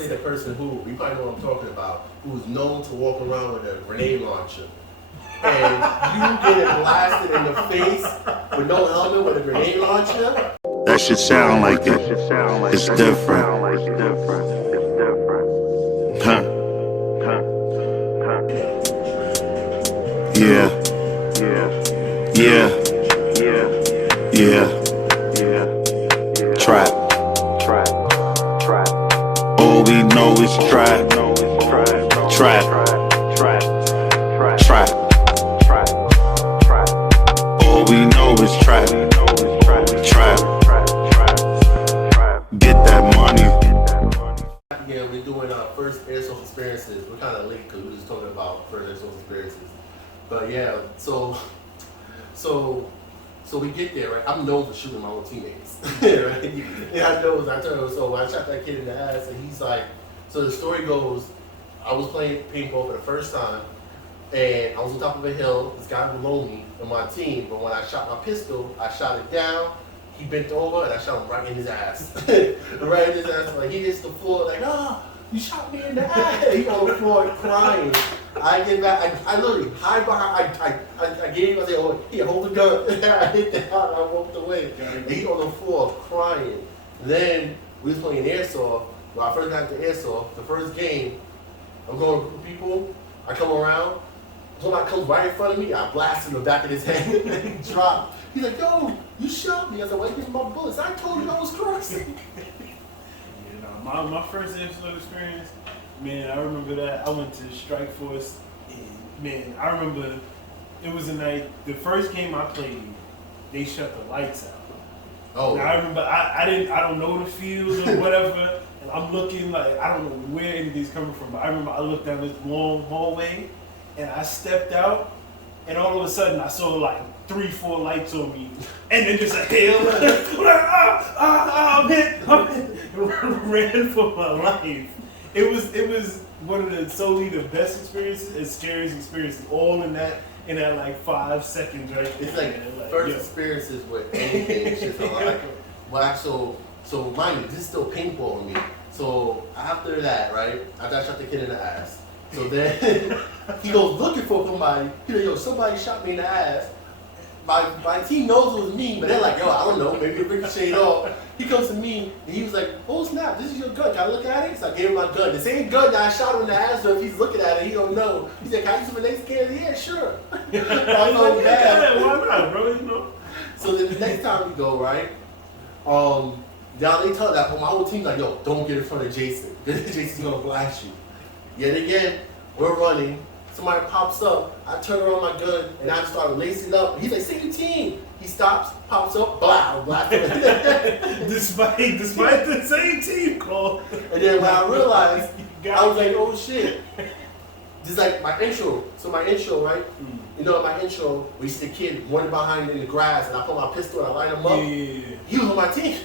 say the person who, you probably know what I'm talking about, who's known to walk around with a grenade launcher. And you get blasted in the face with no helmet with a grenade launcher. That shit sound like it. It's different. Huh. Yeah. Trap. All we know is trap. Trap. All we know is trap. Get that money. Yeah, we're doing our first airsoft experiences. We're kind of late because we were just talking about first airsoft experiences. But yeah, so we get there, right? I'm known for shooting my own teammates, right? Yeah, I know. So I shot that kid in the ass, and he's like, so the story goes, I was playing paintball for the first time, and I was on top of a hill. This guy below me on my team, but when I shot my pistol, I shot it down. He bent over, and I shot him right in his ass. Right in his ass. Like, he hits the floor, like, oh, you shot me in the ass. He on the floor crying. I get back, I literally hide behind, I gave him, I said, oh, here, hold the gun. I hit the out, I walked away. And he on the floor crying. Then we was playing Airsoft. When I first got to Airsoft, the first game, I'm going with people, I come around, somebody comes right in front of me, I blast in the back of his head, and he dropped. He's like, yo, you shot me. I said, why you giving my bullets? I told you I was crossing. My first Airsoft experience, man, I remember that. I went to Strike Force, and man, I remember it was a night, the first game I played, they shut the lights out. Oh. And I remember I don't know the field or whatever, and I'm looking like, I don't know where anything's coming from, but I remember I looked down this long hallway, and I stepped out, and all of a sudden I saw like 3-4 lights on me, and then just a hail. I'm like, I'm hit. Ran for my life. It was one of the solely the best experiences and scariest experiences, all in that like 5 seconds right there. It's like first experiences with anything. It's just like, well, so mind you, this is still paintball to me. So after that, right, after I shot the kid in the ass, so then he goes looking for somebody. He like, yo, somebody shot me in the ass. My team knows it was me, but they're like, yo, I don't know, maybe it ricocheted off. He comes to me and he was like, oh snap, this is your gun, can I look at it? So I gave him my gun. The same gun that I shot him in the ass with, if he's looking at it, he don't know. He said, can I use it for next game? Yeah, sure. I felt bad. Why not, bro? You know? So then the next time we go, right? Now they tell that my whole team's like, yo, don't get in front of Jason. Jason's gonna blast you. Yet again, we're running. Somebody pops up, I turn around my gun, and I start lacing up. He's like, save your team. He stops, pops up, blah, blah. despite the same team call. And then when I realized, I was like, oh shit. This is like my intro. So my intro, right? You know, my intro, we used to the kid running behind in the grass, and I put my pistol and I line him up. Yeah. He was on my team.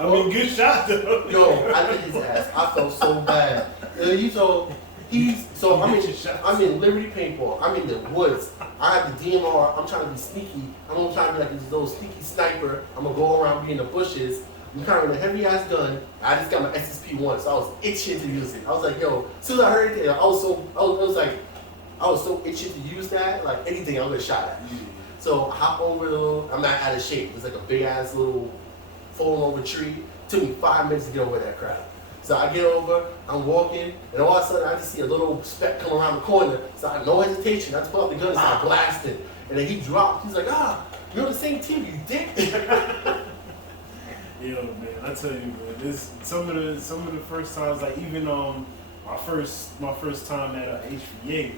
I mean, good shot though. Yo, I hit his ass. I felt so bad. I'm in Liberty Paintball. I'm in the woods. I have the DMR. I'm trying to be sneaky. I'm trying to be like this little sneaky sniper. I'm gonna go around being in the bushes. I'm carrying a heavy ass gun. I just got my SSP-1, so I was itching to use it. I was like, yo, as soon as I heard it, I was so itching to use that. Like anything, I'm gonna shot at. So I hop over the little. I'm not out of shape. It's like a big ass little falling over tree. Took me 5 minutes to get over that crowd. So I get over, I'm walking, and all of a sudden I just see a little speck come around the corner. So I had no hesitation. I just pull out the gun and start blasting. And then he dropped. He's like, you're on the same team, you dick. Yo, man, I tell you, man, this some of the first times, like even my first time at HVA,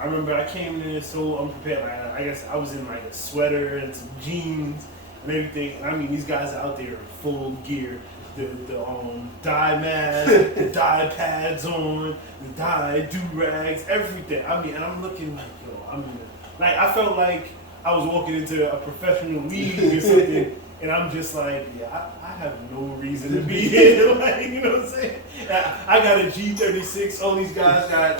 I remember I came in so unprepared. I guess I was in like a sweater and some jeans and everything. And I mean, these guys out there in full gear. The dye mask, the dye pads on, the dye do-rags, everything. I mean, and I'm looking like, yo, I felt like I was walking into a professional league or something, and I'm just like, yeah, I have no reason to be here. Like, you know what I'm saying? I got a G36. All these guys got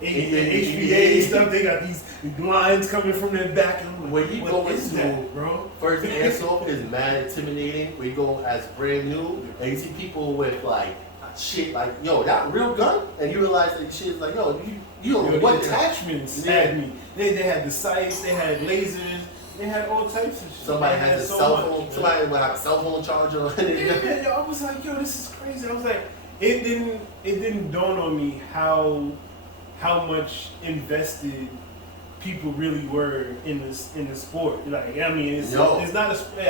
HBA stuff. They got these lines coming from their back. And I'm like, When you go what is into that, bro? first airsoft is mad intimidating. We go as brand new, and you see people with like shit like, yo, that real gun, and you realize that shit is like, yo, you don't know what the attachments Yeah. had me. They had the sights, they had lasers, they had all types of shit. Somebody They had has a so cell much, phone. man. Somebody will have a cell phone charger. Yeah, I was like, yo, this is crazy. I was like, it didn't dawn on me how much invested people really were in the sport. Like, I mean, it's not a sport.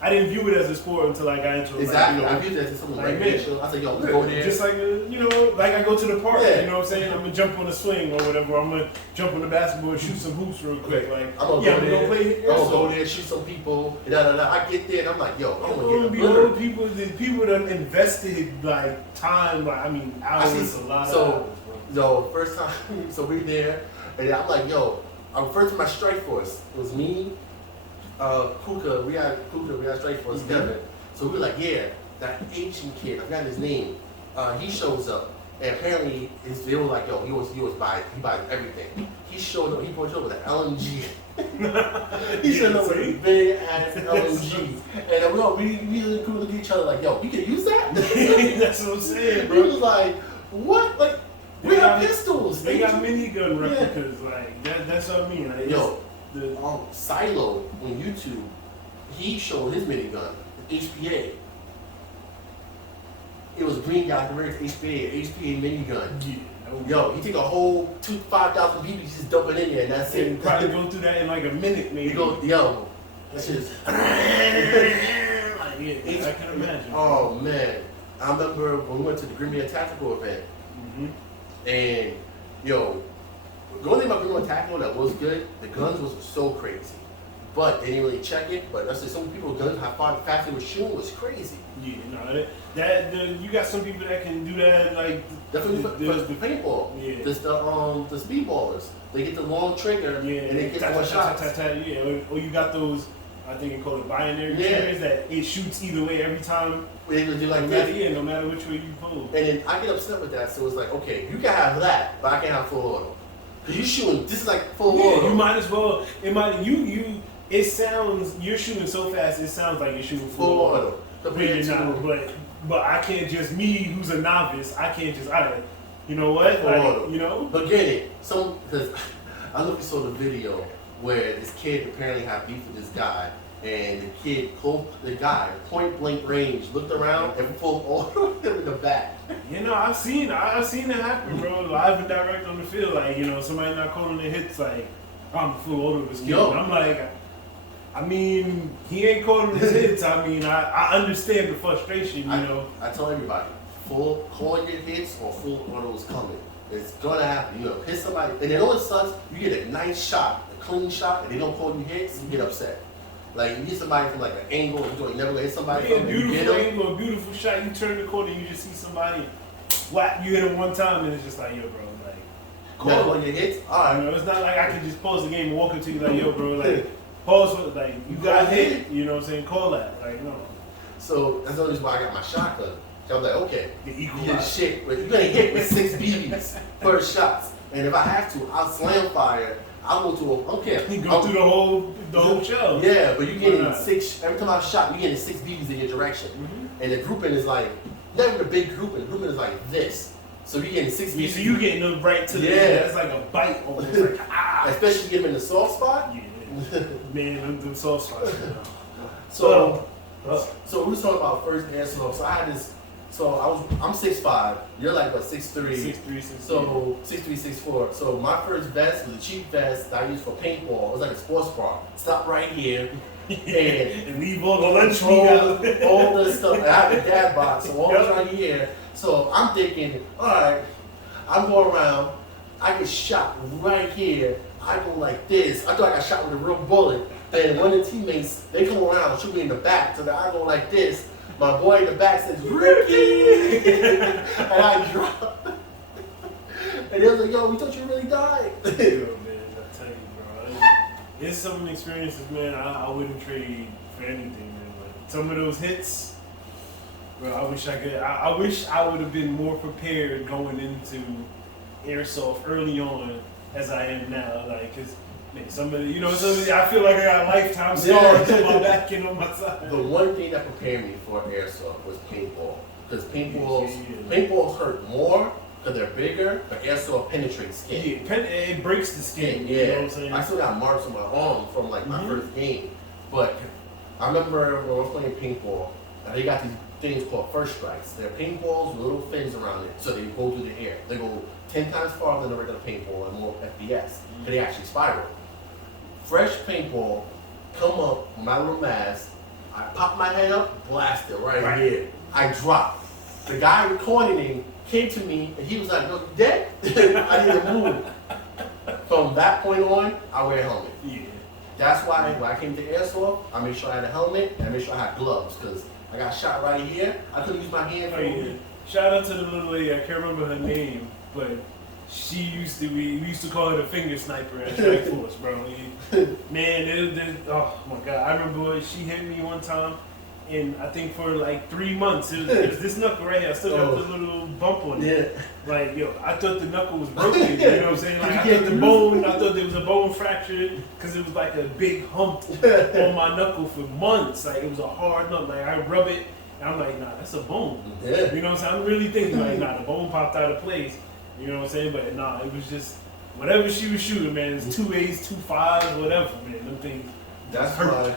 I didn't view it as a sport until I got into it. Exactly. Like, I viewed it as something like, recreational. I said, yo, let's go there. just like like I go to the park. Yeah. You know what I'm saying? I'm gonna jump on the swing or whatever. I'm gonna jump on the basketball and shoot some hoops real quick. Like, I'm gonna yeah, go there. play. I'm gonna go there, shoot some people. I get there and I'm like, yo, I'm It's gonna gonna get be a little bird. people. The people that invested like time. Like, I mean, hours. A lot of hours, bro. So first time, so we there, and I'm like, yo, first time I strike force, it was me, Kuka, we had strike force together. So we were like, yeah, that Asian kid, I forgot his name, he shows up, and apparently they were like, yo, he buys everything. He showed up, he brought up with an LMG. He showed up with a big ass LMG, and we looked at each other like, yo, you can use that? That's what I'm saying, We bro. was like, what? Like, we have pistols. They got minigun replicas. Like that's what I mean. Like, Yo, the Silo on YouTube, he showed his minigun, HPA. It was a green guy converted to HPA minigun. Yo, he take a whole 5,000 BBs, just dump it in there, and that's and it. probably go through that in like a minute, maybe. You go, yo, that's just. I can imagine. Oh man, I remember when we went to the Green Tactical event. And yo, the only thing about Green Tactical that was good, the guns was so crazy. But they didn't really check it. But that's just some people guns how fast they were shooting was crazy. Yeah, no, you got some people that can do that, like Definitely the paintball. Yeah. The speedballers. They get the long trigger and they get more shots. Yeah, or you got those. I think you call it binary triggers that it shoots either way every time. They do like no that. matter, yeah, no matter which way you pull. And then I get upset with that, so it's like, okay, you can have that, but I can't have full auto. Cause you shooting, this is like full auto. You might as well. It might It sounds you're shooting so fast. It sounds like you're shooting full auto. But you're not. But I can't just me who's a novice. I can't just you know what? Full auto. You know. But get it, because I looked and saw the video where this kid apparently had beef with this guy. And the guy, point blank range, looked around and full auto him in the back. You know, I've seen it happen, bro. Live and direct on the field, like, you know, somebody not calling their hits, like, I'm full auto this kid. Yo. I'm like, I mean, he ain't calling his hits. I mean, I understand the frustration, you know. I tell everybody, call your hits or full auto is coming. It's gonna happen. You know, hit somebody, and it always sucks. You get a nice shot, a clean shot, and they don't call you hits. You get upset. Like you get somebody from like an angle, you never gonna hit somebody Yeah, from beautiful angle, a beautiful shot. You turn the corner, you just see somebody whack. You hit him one time, and it's just like, yo, bro, like, call your hits. All right, you know, it's not like I can just pause the game and walk up to you like, yo, bro, like, pause, like, you got hit. You know what I'm saying? Call that, like, no. So that's the only reason why I got my shotgun. I was like, okay, you get shit, but you're gonna hit with 6 BBs first shots, and if I have to, I'll slam fire. I'll go through You go through the whole shell. Yeah, but you getting 6 every time I shot, you getting 6 BBs in your direction. And the grouping is like never a big grouping. The grouping is like this. So you getting 6 BBs. So you getting them right to the that's like a bite almost like especially if you get them in the soft spot. Yeah. Man, them soft spots. So we was talking about first airsoft. So I had this. So I'm 6'5". You're like what 6'3". 6'3", So 6'3", 6'4". So my first vest was a cheap vest that I used for paintball. It was like a sports bra. Stop right here and leave all the lunch meat out. All the stuff. And I have a dad box, so all this right here. So I'm thinking, all right, I'm going around. I get shot right here. I go like this. I thought I got shot with a real bullet. And one of the teammates, they come around, shoot me in the back. So that I go like this. My boy in the back says, Ricky! And I drop. And they was like, yo, we thought you really died. Yo, man, I tell you, bro. It's some experiences, man, I wouldn't trade for anything, man. But some of those hits, bro, I wish I would have been more prepared going into airsoft early on as I am now. Like, cause man, somebody I feel like I got lifetime scars on my back and on my side. The one thing that prepared me for airsoft was paintball. Because paintballs hurt more because they're bigger, but airsoft penetrates skin. Yeah, it breaks the skin. Yeah. You know what I'm saying? I still got marks on my arm from like my first game. But I remember when we were playing paintball, they got these things called first strikes. They're paintballs with little fins around it, so they go through the air. They go 10 times farther than a regular paintball and more FPS. And they actually spiral. Fresh paintball, come up with my little mask. I pop my head up, blast it right here. I dropped. The guy recording came to me and he was like, "No, you dead?" I didn't move. From that point on, I wear a helmet. Yeah. That's why when I came to airsoft, I made sure I had a helmet and I made sure I had gloves because I got shot right here. I couldn't use my hand for it. Shout out to the little lady, I can't remember her name, but we used to call her the finger sniper at Strike Force, bro. Man, oh my God. I remember she hit me one time, and I think for like 3 months, it was this knuckle right here. I still got the little bump on it. Yeah. Like, yo, I thought the knuckle was broken, you know what I'm saying? Like, I thought there was a bone fracture, because it was like a big hump on my knuckle for months. Like, it was a hard knuckle. Like, I rub it, and I'm like, nah, that's a bone. Yeah. You know what I'm saying? I'm really thinking, like, nah, the bone popped out of place. You know what I'm saying? But nah, it was just whatever she was shooting, man. It's 2.8s, 2.5s, whatever, man. Them things. That's why.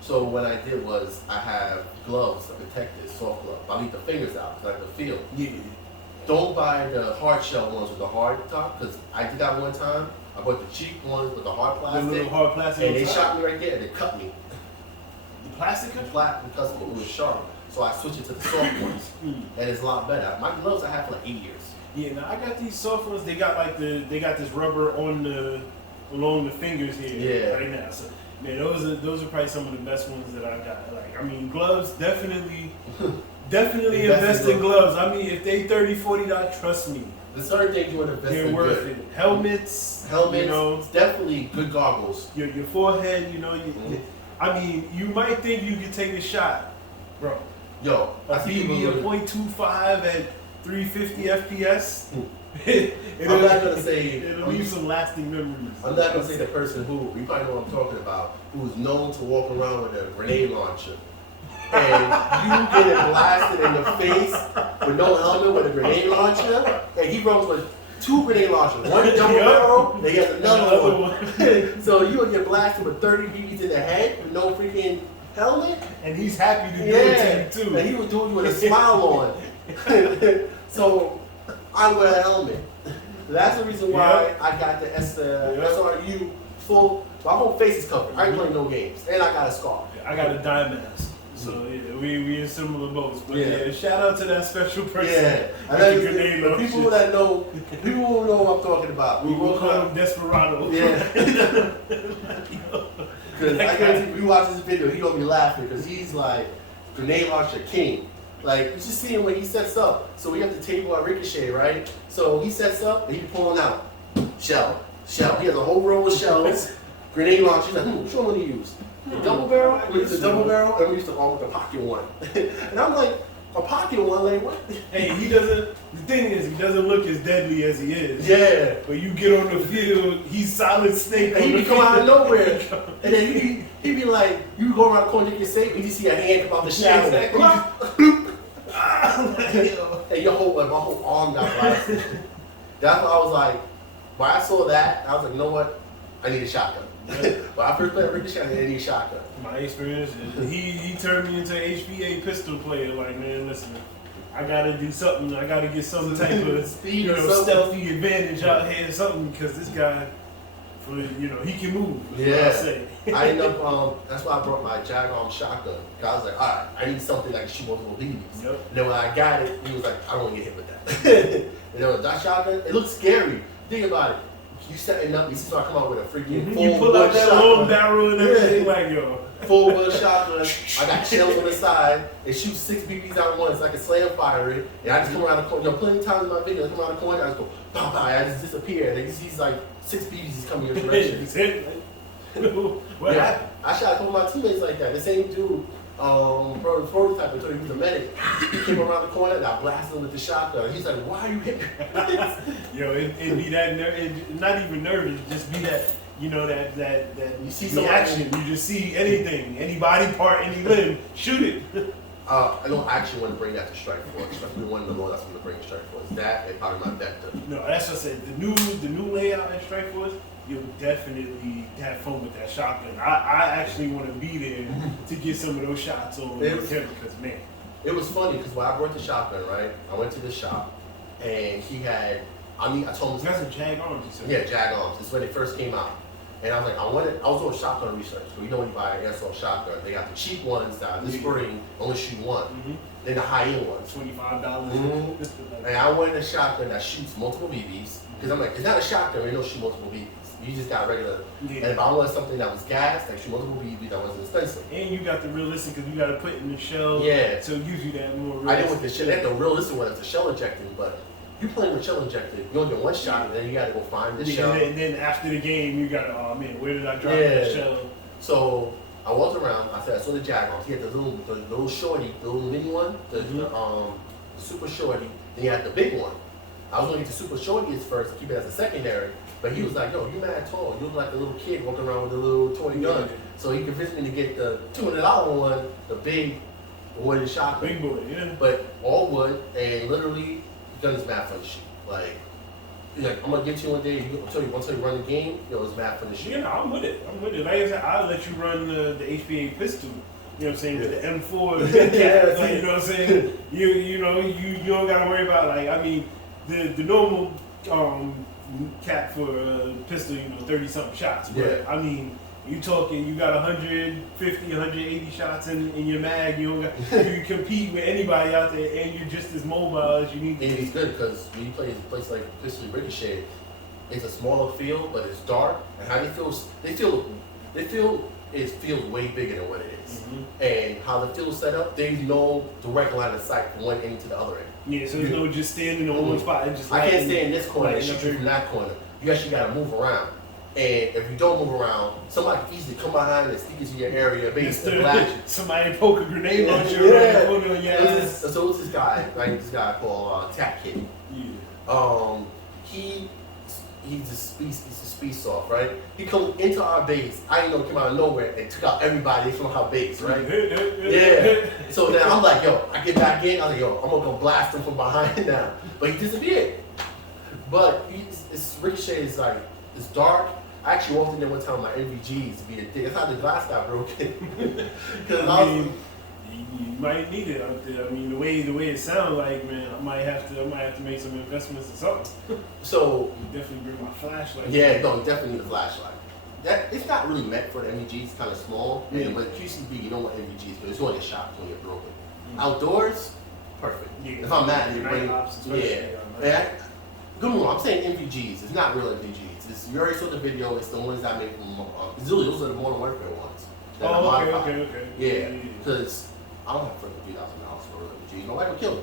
So what I did was I have gloves that protect it, soft gloves. I leave the fingers out because I can feel. Yeah. Don't buy the hard shell ones with the hard top because I did that one time. I bought the cheap ones with the hard plastic. The little hard plastic. And they shot me right there and they cut me. The plastic The cut? plastic cut me. It was sharp. So I switched it to the soft ones. And it's a lot better. My gloves I had for like 8 years. Yeah, now I got these soft ones. They got like they got this rubber along the fingers here right now. So man, those are probably some of the best ones that I got. Like, I mean, gloves definitely invest in gloves. I mean, if they $30-$40, trust me. The certain things you want to invest in. They're worth it. Helmets, you know, it's definitely good goggles. Your forehead, you know. I mean, you might think you could take a shot, bro. Yo, a BB of .25 at 350 FPS. I'm not gonna say it'll leave some lasting memories. I'm not gonna say the person who you probably know what I'm talking about, who's known to walk around with a grenade launcher, and you get it blasted in the face with no helmet with a grenade launcher, and he runs with 2 grenade launchers, one double barrel, and he has another one. So you would get blasted with 30 BBs in the head with no freaking helmet, and he's happy to do it to you too. And he was doing it with a smile on. So I wear a helmet. That's the reason why I got the SRU full. My whole face is covered. I ain't playing no games, and I got a scar. I got a dye mask. So yeah, we in similar boats. But yeah, shout out to that special person. Yeah, the people that know, people who know what I'm talking about. We will call him Desperado. Yeah. Because I guarantee if you watch this video, he gonna be laughing because he's like grenade launcher king. Like, you just see him when he sets up. So we have the table at Ricochet, right? So he sets up and he's pulling out shell. He has a whole row of shells, grenade launcher. He's like, which one would he use? The double barrel? We used the double barrel, and we used to go with the pocket one. And I'm like, a pocket one, like what? Hey, he doesn't. The thing is, he doesn't look as deadly as he is. Yeah. But you get on the field, he's solid snake. And he be coming out of nowhere, and then he be like, you go around the corner, get safe, and you see a hand come out the shadow. Exactly. And my whole arm got blasted. That's why I was like, when I saw that, I was like, you know what? I need a shotgun. When I first played Ricochet, I need a shotgun. My experience is he turned me into an HVA pistol player. Like, man, listen, I gotta do something. I gotta get some type of stealthy advantage out here, something, because this guy, he can move. I end up, that's why I brought my Jag-Arm shotgun. Cause I was like, all right, I need something that can shoot multiple BBs. And then when I got it, he was like, I don't want to get hit with that. And then with that shotgun, it looks scary. Think about it. You setting up, you start coming out with a freaking full you pull out that shotgun. long barrel and everything, like, yo. Full wood shotgun. I got shells on the side. It shoots 6 BBs out at once. I can slam fire it. And I just come around the corner. Plenty of times in my video, I come around the corner, I just go, pow, pow, I just disappear. And then he's like 6 BBs coming your direction. What happened? I shot a couple of my teammates like that. The same dude bro, the prototype until he was a medic. He came around the corner and I blasted him with the shotgun. He's like, why are you hitting me? Yo, it'd be that not even nervous, just be that, you know, that You see reaction. You just see anything, any body part, any limb, shoot it. I don't actually want to bring that to Strike Force. We one of the more that's going to bring to Strike Force. That and probably my vector. No, that's what I said. The new layout at Strike Force, you'll definitely have fun with that shotgun. I actually want to be there to get some of those shots over with him because, man. It was funny because when I brought the shotgun, right, I went to the shop and he had, I told him. That's a Jag Arms, you said? Yeah, Jag Arms. It's when they first came out. And I was like, I was doing shotgun research. So you know when you buy an airsoft shotgun, they got the cheap ones that are this spring, only shoot one. Then the high-end ones. $25. And I wanted a shotgun that shoots multiple BBs. Because I'm like, it's not a shotgun, you don't shoot multiple BBs. You just got regular. Yeah. And if I wanted something that was gas, that shoot multiple BBs, that wasn't expensive. And you got the realistic because you got to put it in the shell. Yeah. So it gives you that more realistic. I did with the shell. They had the realistic one, it's a shell injecting, but you playing with shell injected, you only get one shot, and then you got to go find the shell. And then after the game, you got to, oh man, where did I drop that shell? So I walked around. I said I saw the Jag Arms. He had the little shorty, the little mini one, the super shorty. Then he had the big one. I was gonna get the super shorty first and keep it as a secondary. But he was like, "Yo, you mad tall? You look like a little kid walking around with a little toy gun." So he convinced me to get the $200 one, the big wooden shotgun. Big boy, yeah. But all wood, and literally, the gun is mad for the shit. Like, I'm gonna get you one day. Once you run the game, it's mad for the shit. Yeah, no, I'm with it. Like I said, I'll let you run the HPA pistol. You know what I'm saying? With the M4, like, you know what I'm saying? You don't gotta worry about, like, I mean, the normal cap for a pistol, 30 something shots. But I mean, you talking, you got 150, 180 shots in your mag. You can compete with anybody out there, and you're just as mobile as you need to be. And it's good because when you play a place like Pistol Ricochet, it's a smaller field, but it's dark. And how they feel it feels way bigger than what it is. And how the field's set up, there's no direct line of sight from one end to the other end. Yeah, so there's no just standing on one spot and just. I can't stay in this corner and shoot you from that corner. You actually got to move around. And if you don't move around, somebody can easily come behind and sneak into your area, basically blast you. Somebody poke a grenade on you around the corner on your ass. So it's this guy, right? This guy called Tap Kid. Yeah. He's a speed soft, right? He come into our base. I didn't know he came out of nowhere and took out everybody from our base, right? Yeah. So now I'm like, yo, I get back in. I was like, yo, I'm gonna go blast him from behind now. But he disappeared. But it's Ricochet is like, it's dark. I actually walked in there one time with my MVGs to be a dick. That's how the glass got broken. Because you might need it out there. I mean, the way it sounds like, man, I might have to make some investments or something. So you definitely bring my flashlight. Yeah, no, you definitely need a flashlight. It's not really meant for the MVGs. It's kind of small. Yeah. But QCB, you don't want MVGs because it's going to get shot when you're broken. Outdoors, perfect. Yeah. If I'm mad, you bring. Good one. I'm saying MVGs. It's not real MVGs. You already saw the video. It's the ones that I made from. Those are the Modern Warfare ones. Okay. Yeah, because I don't have $3,000 for real MVGs. My wife would kill me.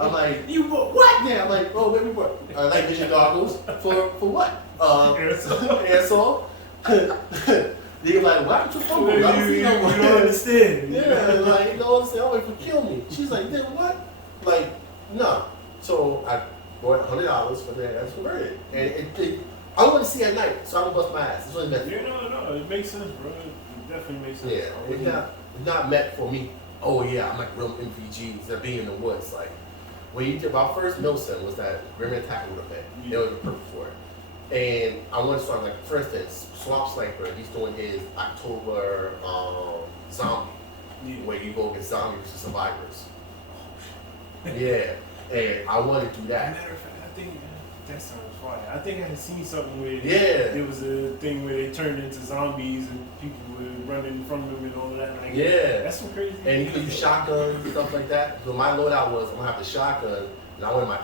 I'm like, you what? Yeah, I'm like, bro, baby, what? Night vision goggles for what? Airsoft. They're like, why don't you fumble? You don't understand. Yeah, like, you don't understand. My wife would kill me. She's like, then what? Like, no. So I bought $100 for that. That's converted, and I want to see at night, so I don't bust my ass. That's what it's meant for. Yeah, no, it makes sense, bro. It definitely makes sense. Yeah, it's not meant for me. Oh yeah, I'm like real MVGs that being in the woods. Like when you did my first Milson was that Grim Attack would have been. It was perfect for it. And I want to start like, for instance, Swamp Sniper. He's doing his October zombie, where you go against zombies and survivors. Yeah, and I want to do that. Matter of fact, I think that sounds fire. I think I had seen something where there was a thing where they turned into zombies and people were running from them and all that. Like, that's some crazy. And you can use shotguns and stuff like that. So my loadout was I'm gonna have the shotgun, and I wanted my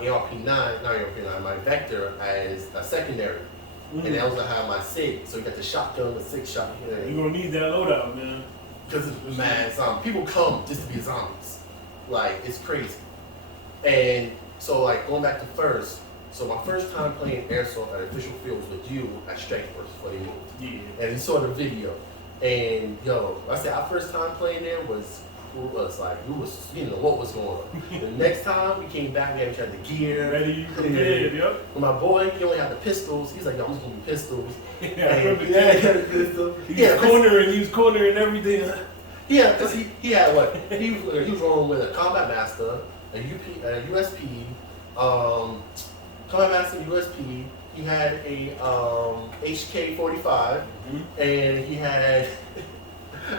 my Vector as a secondary, and I also have my SIG. So you got the shotgun with 6 shots. You're gonna need that loadout, man. Because man, people come just to be zombies. Like it's crazy. And so like going back to first. So my first time playing Airsoft at official field was with you at Strike Force before they moved. Yeah. And you saw the video. And yo, I said our first time playing there was you know what was going on. The next time we came back, we had the gear. Ready, prepared, yep. When my boy, he only had the pistols. He's like, yo, I'm just gonna be pistols. Yeah, I remember he had the pistol. He was cornering everything. Yeah, because he had what? He was rolling with a Combat Master, a USP, Combat Master USP. He had a HK-45, and he had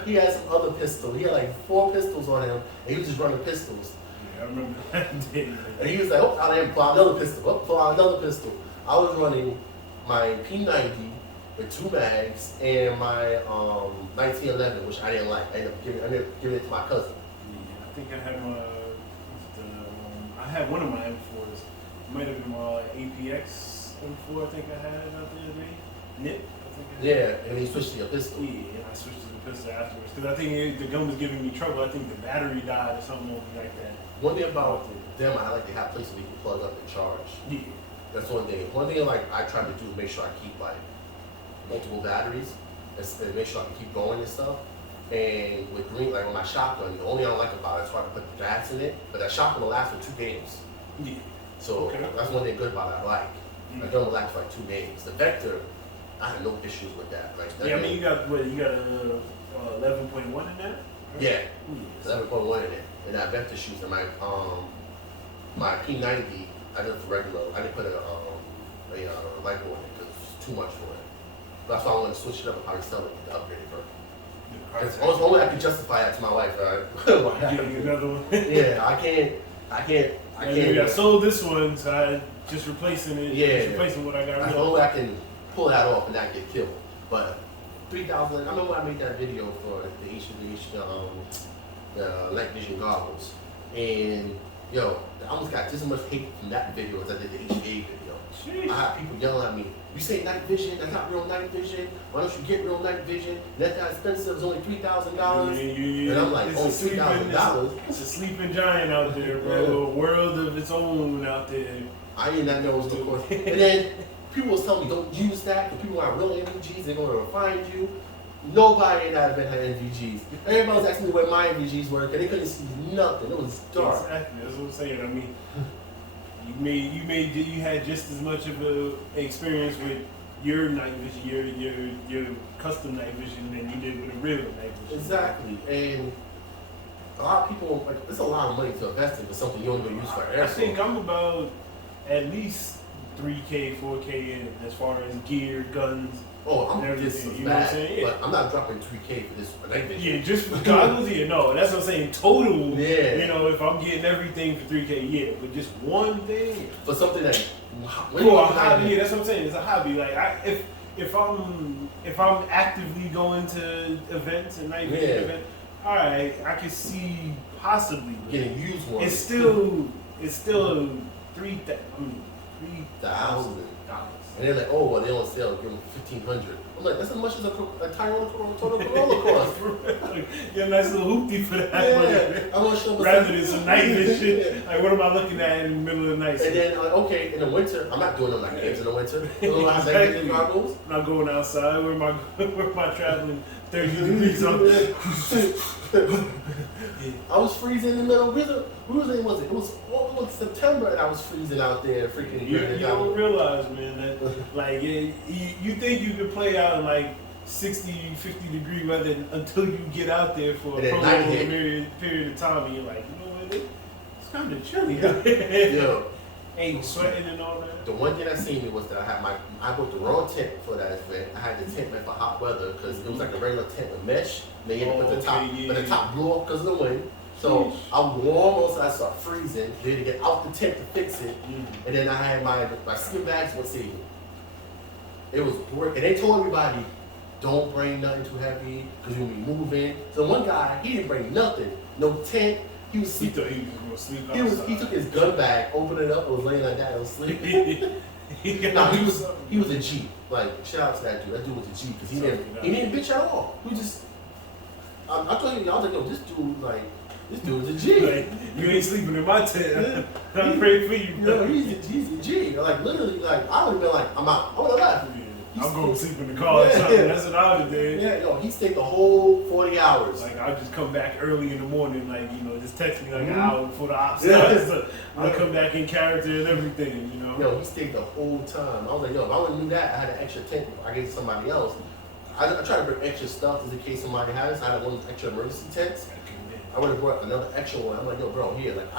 some other pistol. He had like 4 pistols on him, and he was just running pistols. Yeah, I remember that day. And he was like, oh, I didn't pull out another pistol. Oh, pull out another pistol. I was running my P90 with 2 mags and my 1911, which I didn't like. I ended up giving it to my cousin. Yeah, I think I had I had one of my M4s. It might have been my APX M4. I think I had it out there. Nip. Yeah, and he switched to a pistol. Yeah, and I switched to the pistol afterwards because I think the gun was giving me trouble. I think the battery died or something like that. One thing about them, I like to have places where you can plug up and charge. Yeah. That's one thing. One thing like I try to do is make sure I keep like multiple batteries and make sure I can keep going and stuff. And with green, like on my shotgun, the only thing I don't like about it is I can put the gas in it, but that shotgun will last for 2 games. Yeah. So that's one thing good about it. I like. Mm-hmm. My gun will last for like 2 games. The Vector, I had no issues with that. Like, yeah, I mean, you got 11.1 in that? Yeah, 11.1 in it. And that Vector shoots in my P90, I did it for regular. I didn't put a light on it because it's too much for it. That's why I want to switch it up and probably sell it to upgrade it first. Because only I can justify that to my wife, right? Yeah, another one. Yeah, I can't. I sold this one, so I just replacing it. Yeah, just replacing what I got rid of. Only I can pull that off and not get killed. But 3,000. I remember when I made that video for the night vision goggles, and yo, I almost got just as much hate from that video as I did the HVA video. Jeez. I had people yelling at me. You say night vision? That's not real night vision. Why don't you get real night vision? That expensive. It's only $3,000. Yeah. And I'm like, only $3,000. It's a sleeping giant out there, bro. Yeah. A world of its own out there. I did not know it was the course. And then people was telling me, don't use that. The people are real NVGs. They're going to find you. Nobody in that event had NVGs. Everybody was asking me where my NVGs were because they couldn't see nothing. It was dark. Exactly. That's what I'm saying. I mean, you had just as much of a experience with your night vision, your custom night vision than you did with a real night vision. Exactly. And a lot of people, like, it's a lot of money to invest in for something you only going to use for airsoft. I think I'm about at least 3K, 4K in as far as gear, guns. Oh, I'm this you bad, know what I'm saying? Yeah. but I'm not dropping 3K for this night vision. Yeah, just for goggles, yeah, no, that's what I'm saying. Total, Yeah. you know, if I'm getting everything for 3K, yeah, but just one thing. For something that, Bro, a hobby, yeah, that's what I'm saying. It's a hobby. Like, if I'm actively going to events and night vision events, all right, I can see possibly getting used one. It's still $3,000. And they're like, oh, well, they on sale, give them $1,500. I'm like, that's as much as a Toyota Corolla costs. Get a nice little hoopty for that. Yeah, I want to show them rather than some night vision. Like, what am I looking at in the middle of the night? And then, like, okay, in the winter, I'm not doing no night games in the winter. Exactly. Goggles. Not going outside. Where am I traveling 30 degrees on? I was freezing in the middle. It was almost September, and I was freezing out there, freaking. You don't realize, man, that like you think you can play out in like 60, 50 degree weather until you get out there for a prolonged period of time, and you're like, you know what, it's kind of chilly out here. Yeah. Ain't sweating and all that. The one thing I seen was that I bought the wrong tent for that event. I had the tent meant for hot weather because it was like a regular tent with mesh. And they ended up with the top blew off because of the wind. So I'm warm, also I start freezing. They had to get out the tent to fix it. And then I had my skin bags with saving. It was work, and they told everybody, don't bring nothing too heavy because you'll be moving. So one guy, he didn't bring nothing, no tent. He was sleeping. He thought he was going to sleep outside. He took his gun bag, opened it up, and was laying like that and was sleeping. He was a G. Like, shout out to that dude. That dude was a G because he didn't bitch at all. He just, I told you, I was like, yo, this dude's a G. Like, you ain't sleeping in my tent. I'm praying for you. No, he's a G. Like, literally, like, I would have been like, I'm out. I would have left. I'm going to sleep in the car or something. That's what I would do. Yeah, yo, he stayed the whole 40 hours. Like, I'll just come back early in the morning, like, just text me like an Mhm. hour before the ops Yeah. starts. So I'll come back in character and everything, Yo, he stayed the whole time. I was like, yo, if I would have knew that, I had an extra tent. I gave it to somebody else. I try to bring extra stuff just in case somebody has. I had one extra emergency tents. I would have brought another extra one. I'm like, yo, bro, here. Like,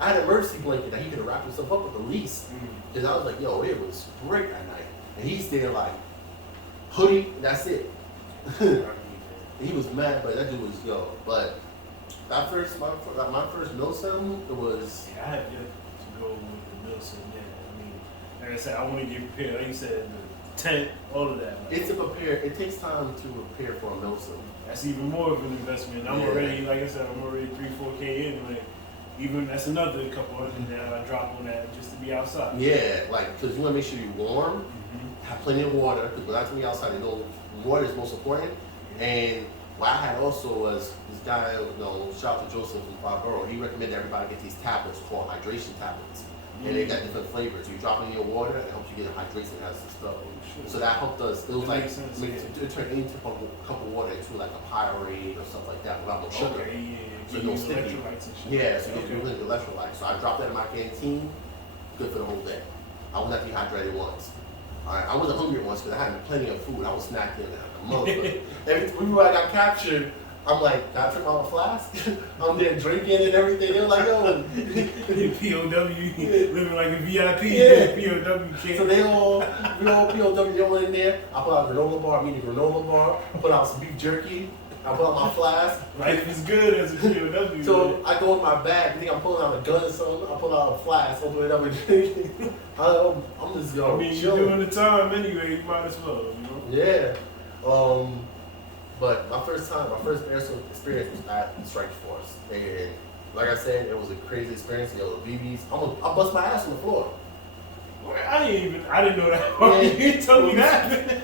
I had an emergency blanket that he could have wrapped himself up with at least. Because I was like, yo, it was great that night. And he's there like, hoodie, that's it. He was mad, but that dude was, yo. But my first Milsim, it was. Yeah, I had yet to go with the Milson, yeah. I mean, like I said, I want to get prepared. Like you said, the tent, all of that. Like, It takes time to prepare for a Milsim. that's even more of an investment. I'm already, like I said, I'm already 3-4K in. Like, even that's another couple hundred now I drop on that just to be outside. Yeah, like, because you want to make sure you're warm, have plenty of water, because when I take me outside, water is most important. And what I had also was this guy, shout out to Joseph from Borough, he recommended everybody get these tablets called hydration tablets. And they got different flavors. So you drop in your water, it helps you get a hydration as and stuff. So that helped us. It was like, it turned any type of cup of water into like a Powerade or stuff like that without no sugar. Okay, So you no use sticky. electrolytes and shit. Yeah, so you get electrolytes. So I dropped that in my canteen, good for the whole day. I was not dehydrated once. Alright, I wasn't hungry once because I had plenty of food. I was snacking like a motherfucker. Every I got captured, I'm like, can I turn on a flask? I'm there drinking and everything. They were like, yo. POW, living like a VIP. Yeah. POW kid. So we all POW, they all in there. I put out a granola bar, I granola bar. I put out some beef jerky. I put out my flask. Life is good as a POW. So I go in my bag, I think I'm pulling out a gun or something. I pull out a flask, open it up and drink. I'm just I mean, you're doing the time anyway, you might as well, Yeah. But my first airsoft experience was at Strike Force. And like I said, it was a crazy experience. Yo, the BBs, I bust my ass on the floor. I didn't know that. Yeah. You didn't tell me that.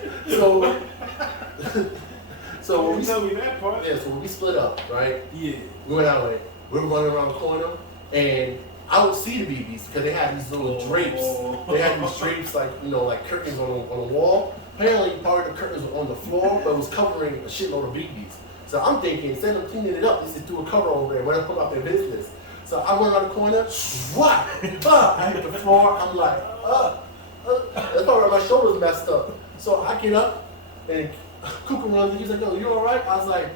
So when we tell me that part. Yeah, so when we split up, right? Yeah. We went that way. We were running around the corner, and I would see the BBs because they had these little drapes. They had these drapes like curtains on the wall. Apparently, part of the curtains were on the floor, but it was covering a shitload of BBs. So I'm thinking, instead of cleaning it up, let's just do a cover over there. When I put up their business. So I went around the corner, what? I hit the floor. I'm like, that's probably why my shoulders messed up. So I get up, and Kuka runs, and he's like, yo, you all right? I was like,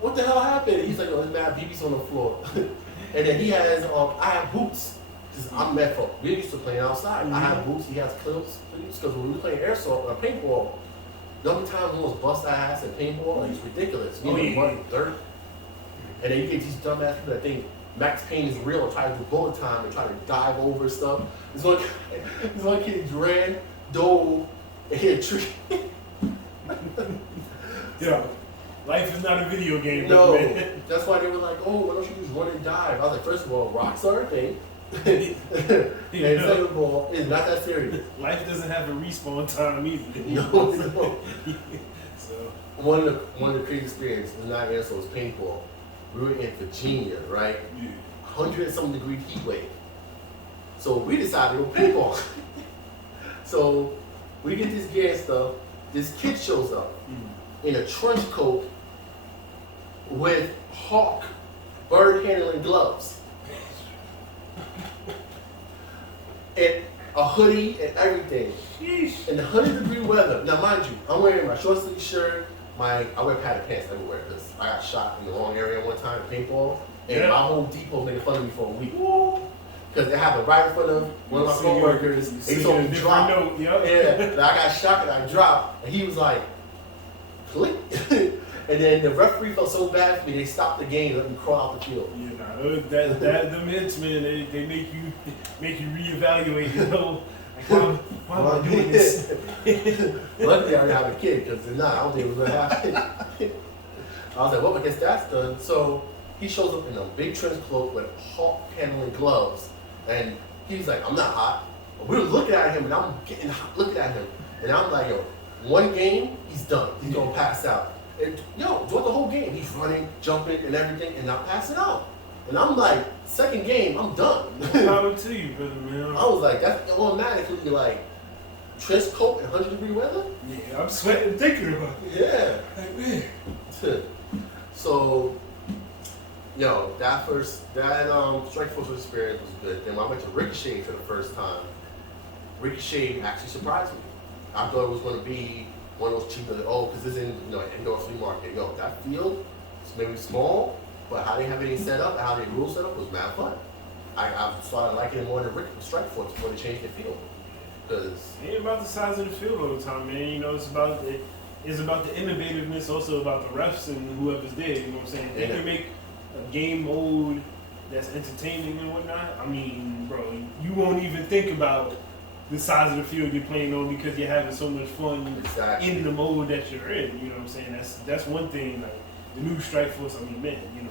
what the hell happened? He's like, oh, there's mad BBs on the floor. And then he has, I have boots. Cause I'm met for, we used to play outside. I have boots, he has clips. Because when we were playing airsoft or paintball, the only time we almost bust our ass at paintball, it's ridiculous. Dirt. And then you get these dumbass people that think max pain is real and try to do bullet time and try to dive over stuff. This one kid ran, dove, and hit a tree. Yeah. Life is not a video game. No, Man. that's why they were like, oh, why don't you just run and dive? I was like, first of all, rocks are a thing. And second of all, it's not that serious. Life doesn't have a respawn time either. No. So One of the crazy experiences was not airsoft, was paintball. We were in Virginia, right? 100 and some degree heat wave. So we decided to go paintball. So we get this gear and stuff. This kid shows up in a trench coat with hawk bird handling gloves and a hoodie and everything. sheesh. In the 100-degree weather. Now, mind you, I'm wearing my short sleeve shirt. I wear padded pants everywhere because I got shot in the wrong area one time in paintball, and my whole depot made fun of me for a week. Because they have it right in front of one of my coworkers. They told me to drop. Note, Yeah, and I got shot and I dropped, and he was like, click. And then the referee felt so bad for me, they stopped the game and let me crawl out the field. Yeah, nah, them hits, man, they make you reevaluate, Like, why am I doing this? Luckily, I already have a kid, because if not, I don't think it was going to happen. I was like, well, I guess that's done. So he shows up in a big trench coat with hawk handling gloves, and he's like, I'm not hot. We were looking at him, and I'm getting hot looking at him. And I'm like, yo, one game, he's done. He's going to pass out. And, throughout the whole game, he's running, jumping, and everything, and not passing out. And I'm like, second game, I'm done. Power to you, brother, man. I was like, that's automatically like, trench coat in 100-degree weather. Yeah, I'm sweating thinking about it. Yeah. Like, man. So, yo, that Strike Force experience was good. Then when I went to Ricochet for the first time, Ricochet actually surprised me. I thought it was going to be one of those cheap, because it's in an indoor flea market. Yo, that field is maybe small, but how they have it set up, how they rules set up was mad fun. I started liking it more than Strike Force before they changed the field. Because it ain't about the size of the field all the time, man. You know, it's about the innovativeness, also about the refs and whoever's there. You know what I'm saying? They can make a game mode that's entertaining and whatnot. I mean, bro, you won't even think about the size of the field you're playing on because you're having so much fun in the mode that you're in. You know what I'm saying? That's one thing. Like the new Strike Force, I mean, man, you know,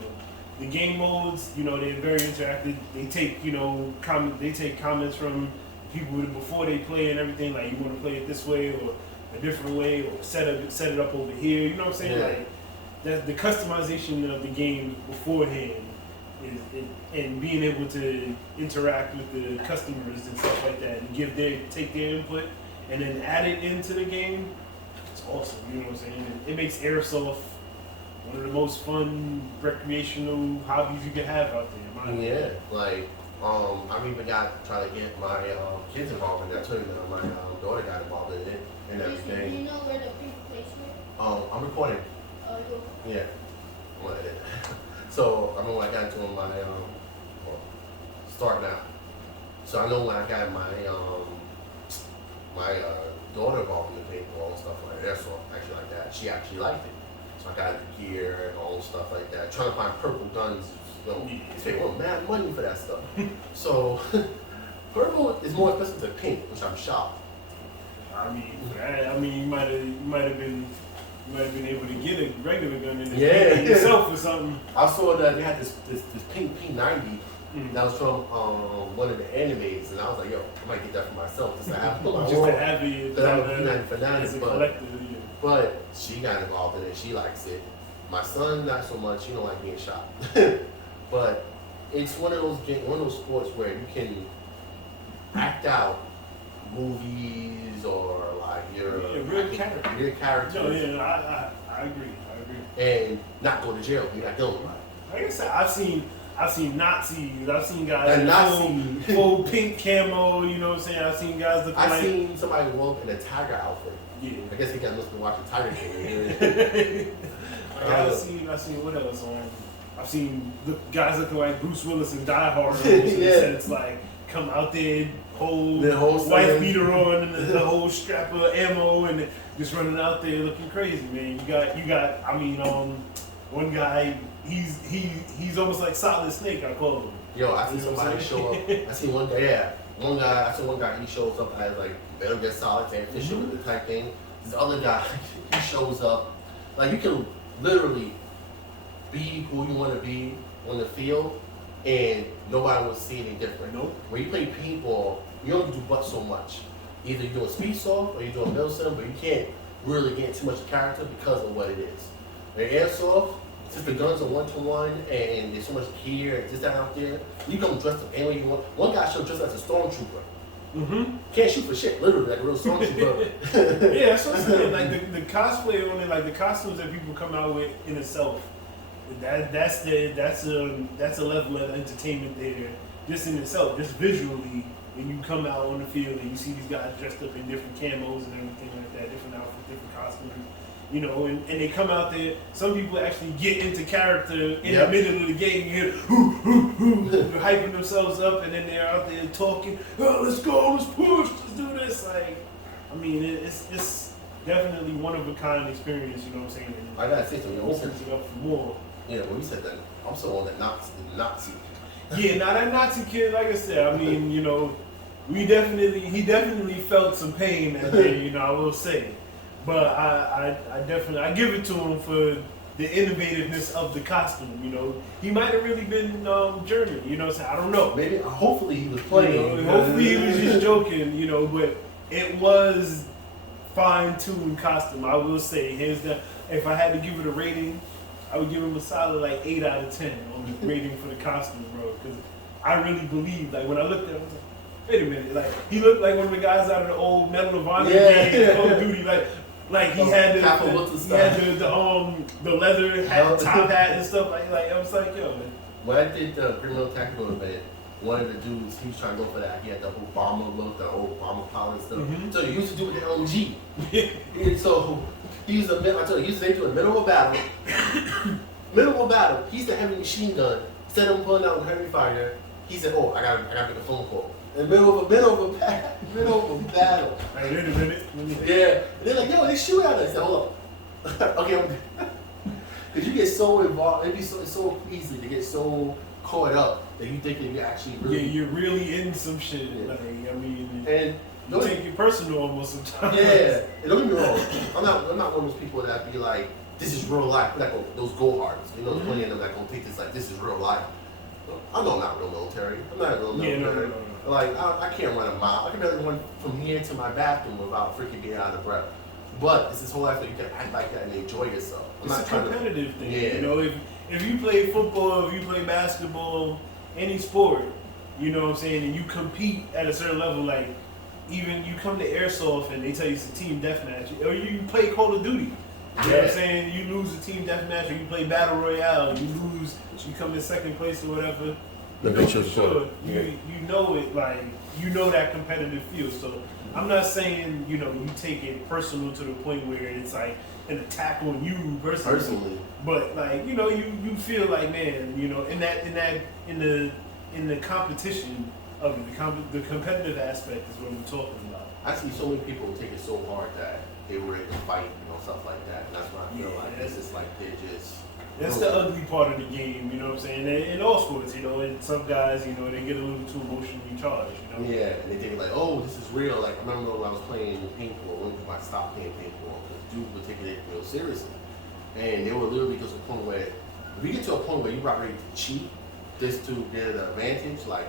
the game modes, you know, they're very interactive. They take, you know, comments from people before they play and everything. Like, you want to play it this way or a different way, or set it up over here. You know what I'm saying? Yeah. Like that, the customization of the game beforehand and being able to interact with the customers and stuff like that, and take their input and then add it into the game. It's awesome. You know what I'm saying? It makes Airsoft one of the most fun recreational hobbies you can have out there. yeah, like I've even trying to get my kids involved in that too. My daughter got involved in it and everything. Do you know where the people place it? I'm recording. Yeah, I'm gonna edit. So I remember when I got into my start now. So I know when I got my daughter involved in the paintball and stuff like Airsoft, actually like that. She actually liked it. So I got the gear and all stuff like that. Trying to find purple guns. You know, they pay mad money for that stuff. So purple is more expensive than pink, which I'm shocked. I mean, you might have been able to get a regular gun in the yourself or something. I saw that they had this pink P90 that was from one of the animes, and I was like, yo, I might get that for myself just to have for my just own. to have it P90 for as a but, collector. but she got involved in it. She likes it. My son, not so much. You don't like being shot. But it's one of those sports where you can act out movies or like your real character. No, yeah, I agree. And not go to jail. You're not killing nobody. Like I said, I've seen Nazis. I've seen guys in full pink camo. You know what I'm saying? I've seen guys looking I've seen somebody walk in a tiger outfit. Yeah. I guess he got must be watching Tiger King. I've seen what else on. I've seen guys looking like Bruce Willis in Die Hard. It's like come out there, whole wife beater on, and the whole strap of ammo, and just running out there looking crazy, man. You got. I mean, one guy, he's almost like Solid Snake. I call him. Yo, I see somebody show up. I see one guy. Yeah, I saw one guy. He shows up as like Metal Gear Solid and Fisher with the type thing. This other guy, he shows up. Like you can literally be who you want to be on the field, and nobody will see any different. Nope. When you play paintball, you only do but so much. Either you're doing speed soft or you're doing middle sim, but you can't really get too much character because of what it is. In Airsoft, since the guns are 1-to-1 and there's so much gear and this that out there, you can dress up any way you want. One guy showed dressed as a stormtrooper. Can't shoot for shit, literally like a real stormtrooper. Yeah, that's what I'm saying. Like the cosplay on it, like the costumes that people come out with in itself. That's a level of entertainment there, just in itself, just visually. When you come out on the field and you see these guys dressed up in different camos and everything like that, different outfits, different costumes, you know, and they come out there. Some people actually get into character in the middle of the game. You hear hyping themselves up, and then they're out there talking. Oh, let's go, let's push, let's do this. Like, I mean, it's definitely one of a kind experience. You know what I'm saying? And I gotta say something. opens it up for more. Yeah, when you said that, I'm still on that Nazi. Yeah, now that Nazi kid, like I said, I mean, you know, he definitely felt some pain that day, you know, I will say. But I definitely give it to him for the innovativeness of the costume, you know. He might have really been German, you know what I'm saying? I don't know. Maybe, hopefully he was playing. You know, hopefully he was just joking, you know, but it was fine-tuned costume, I will say. Hands down, if I had to give it a rating, I would give him a solid like 8 out of 10 on the rating for the costume, bro. Because I really believe, like when I looked at it, I was like, wait a minute, like he looked like one of the guys out of the old Medal of Honor Yeah. game, Call of Duty, like he had the leather hat, top hat and stuff like I was like, yo, man. When I did the criminal tactical event, one of the dudes, he was trying to go for that. He had the Obama look, the old Obama collar and stuff. Mhm. So he used to do it with the LG. And so he was I told you, he used to do it in the middle of a battle. Middle of a battle, he's the heavy machine gun. Instead of him pulling out a heavy fire, he said, "Oh, I gotta make a phone call." In the middle of a battle. Like, wait a minute. Yeah. And they're like, "Yo, they shoot at us." I said, "Hold up." Okay, I'm good. Because you get so involved, it's so easy to get so caught up that you think that you're actually really. Yeah, you're really in some shit. Yeah. Like, I mean, And you take it personal almost sometimes. yeah, and don't get me wrong. I'm not one of those people that be like, "This is real life." Like those go harders. You know, there's plenty of them that gonna take this like, "This is real life." I know I'm not real military. I'm not real military. No. Like I can't run a mile. I can barely run from here to my bathroom without freaking being out of breath. But it's this whole life that you can act like that and enjoy yourself. I'm It's not a trying competitive thing. Yeah. You know, if you play football, if you play basketball, any sport, you know what I'm saying, and you compete at a certain level, like even you come to Airsoft and they tell you it's a team deathmatch, or you play Call of Duty. You know what I'm saying? You lose a team deathmatch, or you play Battle Royale, you lose, you come in second place or whatever. The You know bitch for is sure. good. You know it, like, you know that competitive feel. So I'm not saying, you know, you take it personal to the point where it's like an attack on you personally. But like, you know, you feel like, man, you know, in the competition of it, the competitive aspect is what we're talking about. I see so many people take it so hard that they were ready to fight, you know, stuff like that. And that's why I feel like this is like they're just. That's the ugly part of the game, you know what I'm saying? In all sports, you know, and some guys, you know, they get a little too emotionally charged, you know? Yeah, and they think like, oh, this is real. Like, I remember when I was playing paintball, when I stopped playing paintball, because dudes were taking it real seriously. And they were literally get to a point where, if you get to a point where you're about ready to cheat, just to get an advantage, like,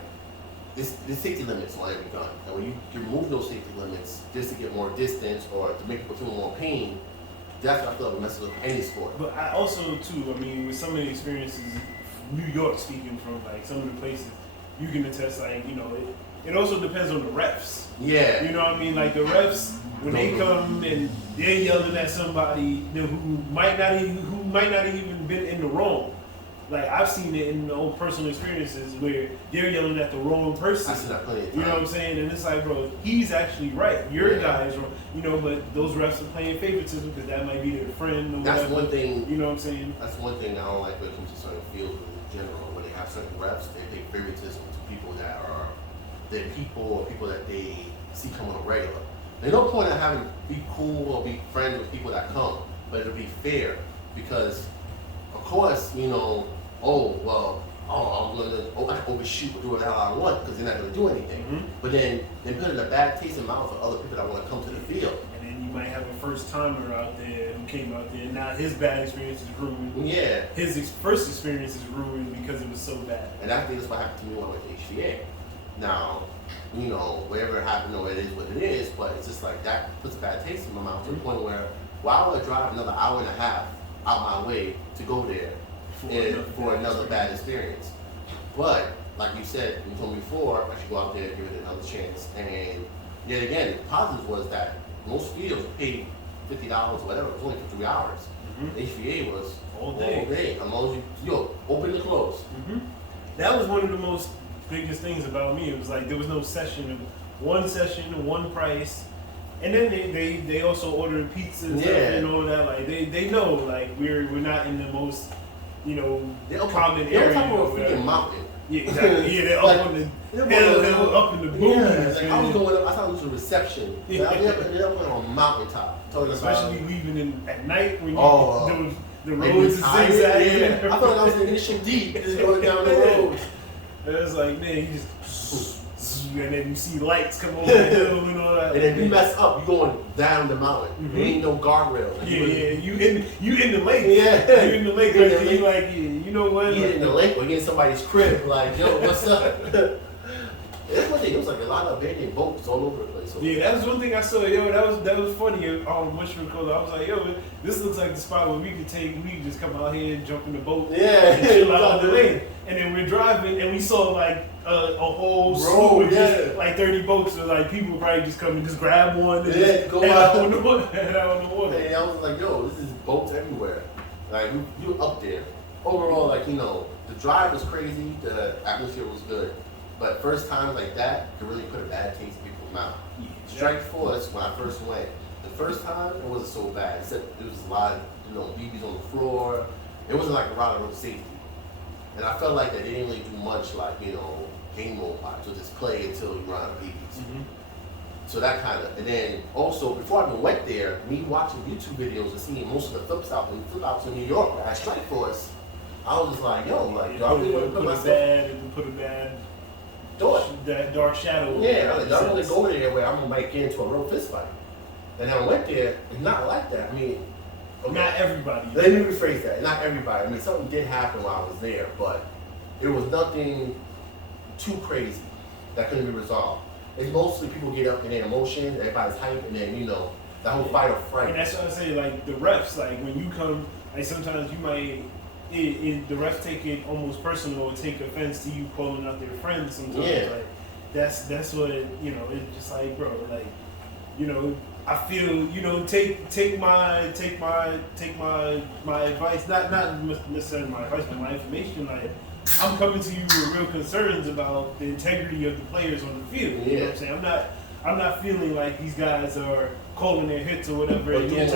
there's safety limits on every gun. And when you remove those safety limits just to get more distance or to make people feel more pain, that's what I feel like messes up any sport. But I also, too, I mean, with some of the experiences, New York speaking from, like, some of the places, you can attest, like, you know, it also depends on the refs. Yeah. You know what I mean? Like, the refs, when they come and they're yelling at somebody who might not even been in the wrong. Like, I've seen it in own personal experiences where they're yelling at the wrong person. I see that plenty of times. You know what I'm saying? And it's like, bro, he's actually right. Your guy is wrong. You know, but those refs are playing favoritism because that might be their friend or That's whatever. one thing. You know what I'm saying? That's one thing I don't like when it comes to certain fields in general. When they have certain reps, they take favoritism to people that are their people or people that they see come on a regular. There's no point in having be cool or be friends with people that come, but it'll be fair because, of course, you know, I'm gonna overshoot or do whatever I want because they're not gonna do anything. Mm-hmm. But then they put in a bad taste in mouth for other people that want to come to the field. And then you might have a first timer out there who came out there and now his bad experience is ruined. Yeah. His first experience is ruined because it was so bad. And I think that's what happened to me when I went to HCA. Now, you know, wherever it happened, or it is what it is, but it's just like that puts a bad taste in my mouth to the point where why would I drive another hour and a half out my way to go there for another bad experience? But like you said, you told me before, I should go out there and give it another chance. And yet again, the positive was that most fields paid $50 or whatever. It was only for 3 hours. Mm-hmm. HVA was All day. As long as you open and close. Mm-hmm. That was one of the most biggest things about me. It was like there was no session, one price. And then they also ordered pizza and stuff and all that. Like they know like we're not in the most, you know, common area. They're up on a freaking mountain. Yeah, exactly. Yeah, they're Like, up on the they're up in the boonies. Yeah, like I was going up. I thought it was a reception. Yeah. They're up on a mountaintop. Especially leaving at night when the Like roads is zigzagging. Yeah. I thought I was in initial deep, just going down the road. It was like, man, you just and then you see lights come over the hill and all that. And then you mess up, you going down the mountain. Mm-hmm. There ain't no guardrail. Like, You in the lake. Yeah. You in the lake, You in but the you lake. like, you know what? You in the lake or you in somebody's crib, like, yo, what's up? That's one thing. It was like a lot of abandoned boats all over the place. Yeah, that was one thing I saw. Yo, that was funny. Whatchamacallit, I was like, yo, this looks like the spot where we could just come out here and jump in the boat Yeah. and chill out on the lake. And then we're driving and we saw like a whole Bro, slew of yeah. just, like 30 boats. So like people would probably just come and just grab one and Yeah, just go head out. out on the water. Head out on the water. And I was like, yo, this is boats everywhere. Like, you up there. Overall, like, the drive was crazy, the atmosphere was good. But first time like that could really put a bad taste in people's mouth. Yeah. Strike Force, when I first went, the first time it wasn't so bad. Except it was a lot of, BBs on the floor. It wasn't like a lot of road safety. And I felt like they didn't really do much like, game mode wise. So just play until you run out of BBs. Mm-hmm. So that kind of, and then also before I even went there, me watching YouTube videos and seeing most of the flip outs in New York at Strike Force, I was just like, yo, like, y'all really want to put my stuff, put a bad, do it. that dark shadow. Yeah, like, y'all really go there where I'm gonna make it into a real fist fight. And I went there, it's not like that. I mean, Not everybody. let me rephrase that. Not everybody. I mean, something did happen while I was there, but it was nothing too crazy that couldn't be resolved. It's mostly people get up in their emotions, everybody's hype, and then, that whole fight or fright. And that's what I say, like the refs, like when you come, like sometimes you might, the refs take it almost personal or take offense to you calling out their friends sometimes. Yeah. Like that's what, it's just like, bro, like, I feel, take my advice, not necessarily my advice, but my information. Like, I'm coming to you with real concerns about the integrity of the players on the field. You know what I'm saying? I'm not feeling like these guys are calling their hits or whatever. But And you're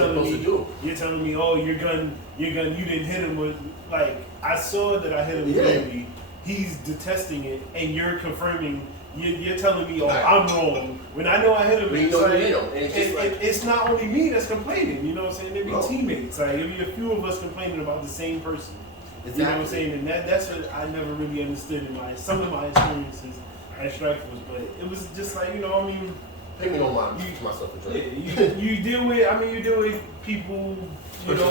telling me, oh, your gun, you didn't hit him with, like, I saw that I hit him clearly. He's detesting it, and you're confirming. You're telling me, oh, I'm wrong. When I know I hit him, it's not only me that's complaining. You know what I'm saying? There be teammates. Like, there be a few of us complaining about the same person. Exactly. You know what I'm saying? And that's what I never really understood in some of my experiences at Strike Force. But it was just like, I mean, Maybe don't mind teach myself a drink. you deal with people,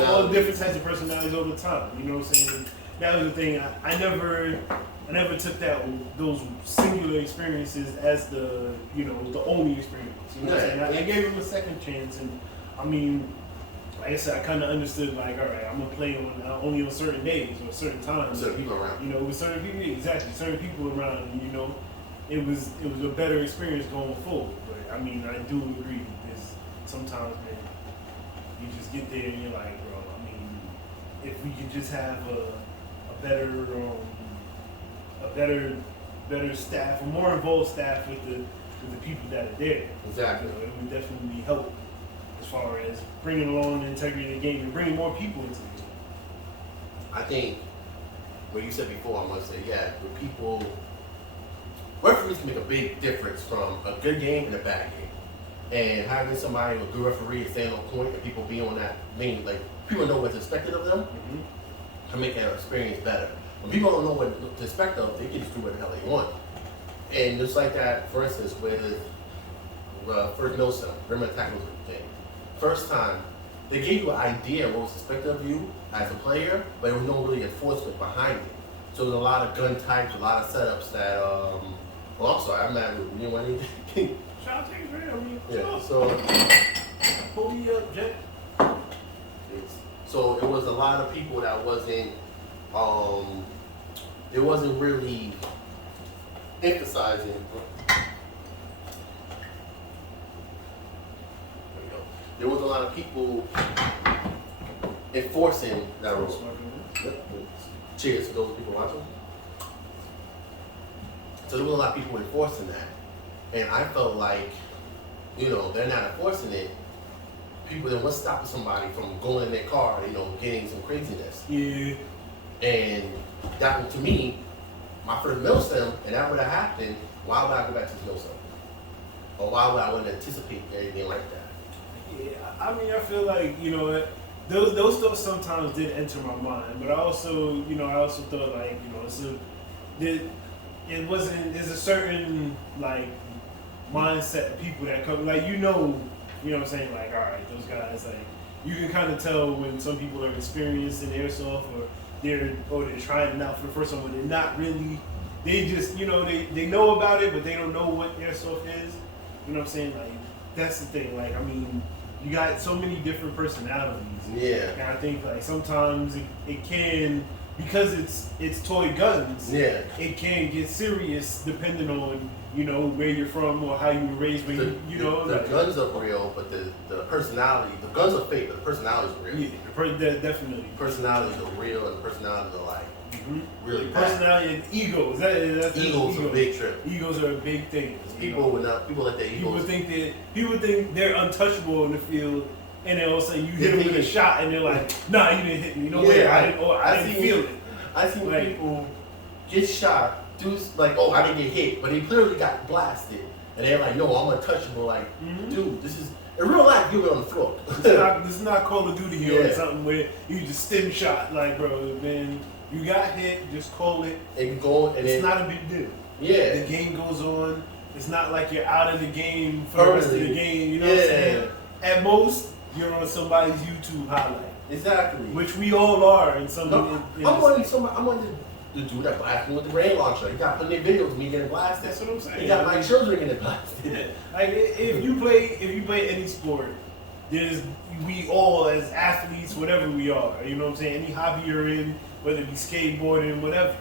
all different types of personalities all the time. You know what I'm saying? That was the thing. I never took those singular experiences as the only experience. You know what I'm saying? I gave him a second chance, and I mean, like I said, I kind of understood, like, all right, I'm gonna play only on certain days or certain times. Certain people around. With certain people, exactly, certain people around. It was a better experience going forward. But I mean, I do agree because sometimes, man, you just get there and you're like, bro. I mean, if we could just have a better staff, a more involved staff with the people that are there. Exactly. It would definitely help as far as bringing along the integrity of the game and bringing more people into the game. I think what you said before, I'm gonna say, with people, referees can make a big difference from a good game and a bad game. And having somebody with a good referee and staying on point and people being on that lane, like people know what's expected of them, can make that experience better. When people don't know what to expect of, they can just do what the hell they want. And just like that, for instance, with first Milsom, rim and tackle thing. First time, they gave you an idea of what was expected of you as a player, but there was no really enforcement behind it. So there's a lot of gun types, a lot of setups that, I'm sorry, I'm mad with you. Anything. Shout out to you, man. Yeah, so. Pull me up, Jack. So it was a lot of people that wasn't, it wasn't really emphasizing. There was a lot of people enforcing that rule. Cheers to those people watching. So there was a lot of people enforcing that. And I felt like, they're not enforcing it. People then what's stopping somebody from going in their car, getting some craziness. Yeah. And that was, to me, my first Milsim, and that would have happened, why would I go back to the Milsim? Or why would I want to anticipate anything like that? Yeah, I mean, I feel like, those thoughts sometimes did enter my mind, but I also thought like, there's a certain like mindset of people that come, like, what I'm saying, like, all right, those guys, like, you can kind of tell when some people are experienced in airsoft or they're trying it out for the first time, but they're not really, they just, they know about it, but they don't know what airsoft is. You know what I'm saying? Like, that's the thing. Like, I mean, you got so many different personalities. Yeah. And I think, like, sometimes it can because it's toy guns. Yeah. It can get serious depending on where you're from or how you were raised. But The like, guns are real, but the personality, the guns are fake, but the personalities are real. yeah, definitely. Personalities are real, and personalities are like really bad. Personality and egos. That's Egos are a big trip. Egos are a big thing. People let their egos. People think they're untouchable in the field, and then all of a sudden you hit them with a shot, and they're like, "Nah, you didn't hit me. No way. I didn't feel it." I seen people get shot. Dudes like, "Oh, I didn't get hit," but they clearly got blasted, and they're like, "No, I'm untouchable." Like, dude, this is in real life. You were on the floor. This is not Call of Duty here or something where you just stim shot. Like, bro, man, you got hit. Just call it. And go. And it's not a big deal. Yeah. The game goes on. It's not like you're out of the game for the rest of the game. You know what I'm saying? At most, you're on somebody's YouTube highlight. Exactly. Which we all are in some. I'm on the dude that blasted me with the rain launcher. He got plenty of videos of me getting blasted. That's what I'm saying. He got my children getting blasted. Yeah. Like if you play any sport, we all as athletes, whatever we are, you know what I'm saying, any hobby you're in, whether it be skateboarding, whatever,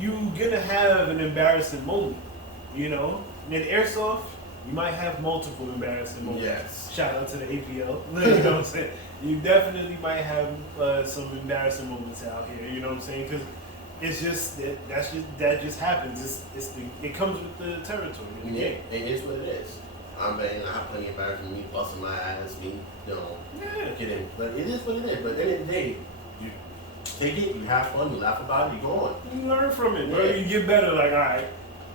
you gonna have an embarrassing moment, And in Airsoft, you might have multiple embarrassing moments. Yes. Shout out to the APL. You know what I'm saying? You definitely might have some embarrassing moments out here. You know what I'm saying? Because it's just that just happens. It comes with the territory. Yeah, it is what it is. I mean, I have plenty of embarrassing me busting my ass, getting. But it is what it is. But at the end of the day, you take it, you have fun, you laugh about it, you go on. You learn from it, bro. You get better. Like, all right,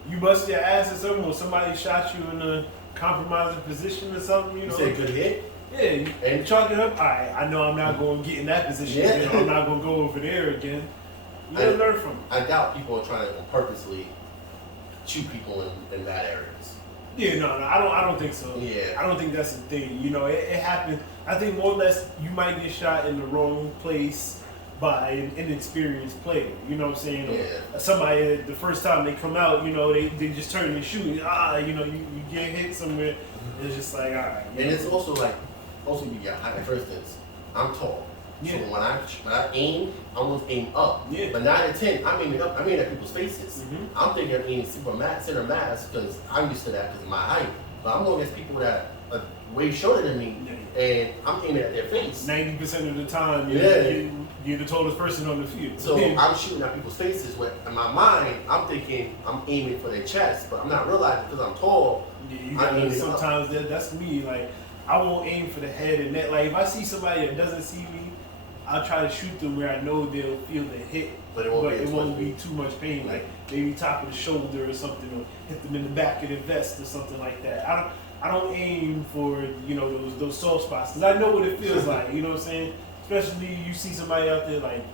you bust your ass or something, or somebody shot you in a compromising position or something. You say good hit. Yeah, and chalk it up. All right, I know I'm not going to get in that position. Yeah. I'm not going to go over there again. You gotta learn from it. I doubt people are trying to purposely shoot people in bad areas. Yeah, no, I don't think so. Yeah. I don't think that's the thing. It happens. I think more or less you might get shot in the wrong place by an inexperienced player. You know what I'm saying? Yeah. Or somebody, the first time they come out, they just turn and shoot. You get hit somewhere. It's just like, all right. And it's also like, you got height. For instance, I'm tall. Yeah. So when I aim, I want to aim up. Yeah. But 9 and 10, I'm aiming up. I'm aiming at people's faces. Mm-hmm. I'm thinking of aiming center mass because I'm used to that because of my height. But I'm going against people that are way shorter than me, and I'm aiming at their face. 90% of the time, you're the tallest person on the field. So I'm shooting at people's faces. When in my mind, I'm thinking I'm aiming for their chest, but I'm not realizing because I'm tall. Yeah, sometimes that's me. Like, I won't aim for the head and neck. Like, if I see somebody that doesn't see me, I'll try to shoot them where I know they'll feel the hit, but it won't be too much pain. Like maybe top of the shoulder or something, or hit them in the back of the vest or something like that. I don't aim for those soft spots because I know what it feels like. You know what I'm saying? Especially you see somebody out there like,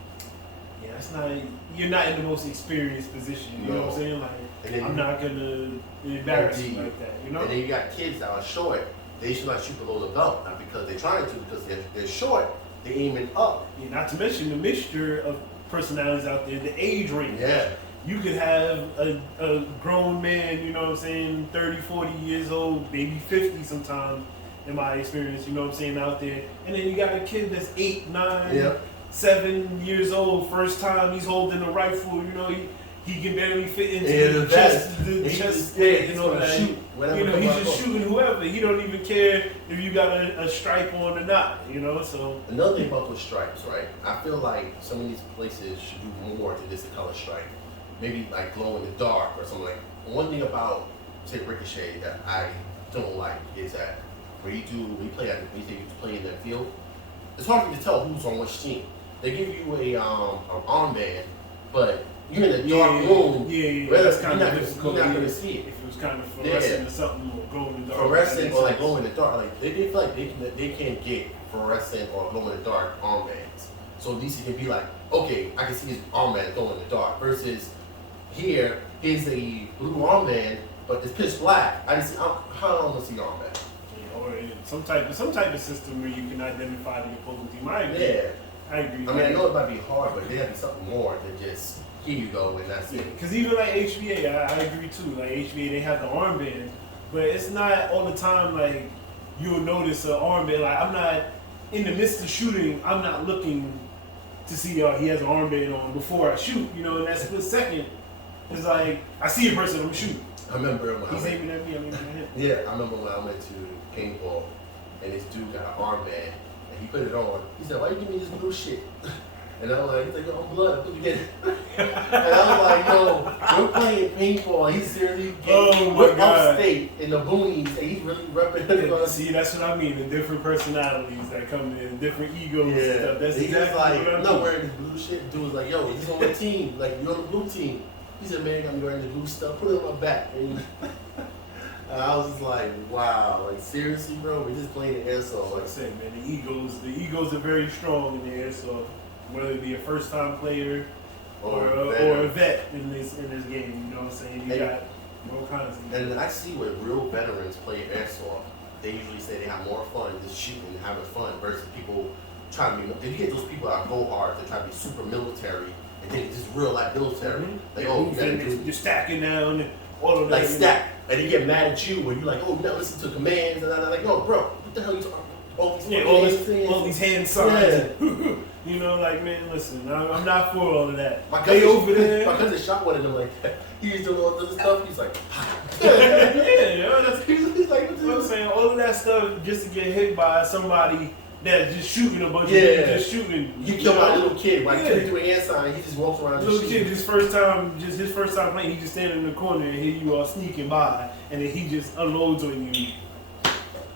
you're not in the most experienced position. You know what I'm saying? Like, I'm not gonna embarrass you like that. And then you got kids that are short. They should not shoot below the belt, not because they're trying to, because they're short. They're aiming up. Yeah, not to mention the mixture of personalities out there, the age range. Yeah. You could have a grown man, 30, 40 years old, maybe 50 sometimes, in my experience, out there. And then you got a kid that's 8, 9, 7 years old, first time he's holding a rifle, he can barely fit into the chest. He's just shooting whoever. He don't even care if you got a stripe on or not. So another thing about those stripes, right? I feel like some of these places should do more to this color stripe. Maybe like glow in the dark or something like. One thing about say Ricochet that I don't like is that when you play in that field, it's hard for you to tell who's on which team. They give you an armband, but you're in the dark room. That's kind of difficult. You're not going to see it. If it was kind of fluorescent or something, or glow in the dark. Fluorescent or like glow in the dark. Like they feel like they can't get fluorescent or glow in the dark armbands. So at least it can be like, okay, I can see his armband glow in the dark. Versus here is a blue armband, but it's pitch black. I just how am I gonna see the armband? Or some type of system where you can identify the opposing team. I agree. Yeah. I agree. I mean, I know it might be hard, but there has to be something more than just here you go and that's it. Because even like HVA, I agree too. Like HVA, they have the armband, but it's not all the time like you'll notice an armband. Like I'm not in the midst of shooting, I'm not looking to see he has an armband on before I shoot. You know, in that split second, it's like I see a person, I'm shooting. I remember when He's aiming at me, I'm aiming at him. Yeah, I remember when I went to paintball and this dude got an armband and he put it on. He said, "Why you give me this blue shit?" And I was like, he's like, "Oh, blood, let me get it." And I was like, "Yo, we're playing paintball. He's seriously getting Oh my God. upstate in the boonies and he's really repping Yeah, it." see, that's what I mean. The different personalities that come in, different egos and stuff. That's He's exactly like, what I'm I not mean. wearing this blue shit. Dude was like, "Yo, he's on the team. Like, you're on the blue team." He said, "Man, I'm wearing the blue stuff. Put it on my back." And I was just like, wow, like seriously, bro, we just playing the airsoft. Like I said, man, the egos are very strong in the airsoft. Whether it be a first time player or a vet in this game, you know what I'm saying? You got all kinds of egos. And I see when real veterans play airsoft, they usually say they have more fun just shooting and having fun versus people trying to be. If you get those people that go hard, they try to be super military and think it's just real life military. Like, oh, you gotta do you're stacking down and all of that. like stack, and they get mad at you when you're like, "Oh, you not listen to commands," and I'm like, "Yo, bro, what the hell you talking about? All these hand signs. Yeah. You know, like, man, listen, I'm not for all of that. My They cousin, over there. my cousin shot one of them like that. He used to do all this stuff. He's like, Yeah, that's he's like, what I'm saying. All of that stuff just to get hit by somebody that's just shooting a bunch of Yeah. people, just shooting. You kill my little kid. Like, Yeah. he doing hand sign. He just walks around. Little Just kid, shooting. his first time playing, he just standing in the corner and hear you all sneaking by, and then he just unloads on you.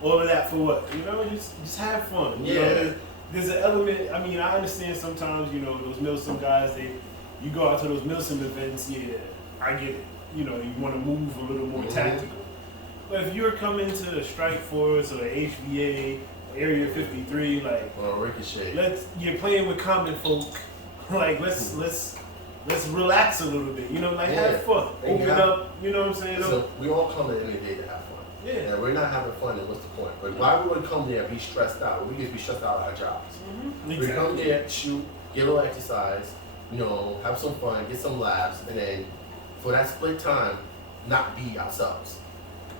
All of that for what? You know, just have fun. You know, Yeah. there's an element. I mean, I understand sometimes. You know, those Milsim guys. You go out to those Milsim events. Yeah, I get it. You know, you want to move a little more tactical. But if you're coming to a Strike Force or HVA, Area 53, like, Or Ricochet. you're playing with common folk. Like, let's relax a little bit. You know, like Yeah. have fun, And open up. You know what I'm saying? So we all come in any day to have fun. Yeah. And we're not having fun, then what's the point? But why would we come there and be stressed out? We just be stressed out at our jobs. We come there, shoot, get a little exercise, you know, have some fun, get some laughs, and then for that split time, not be ourselves.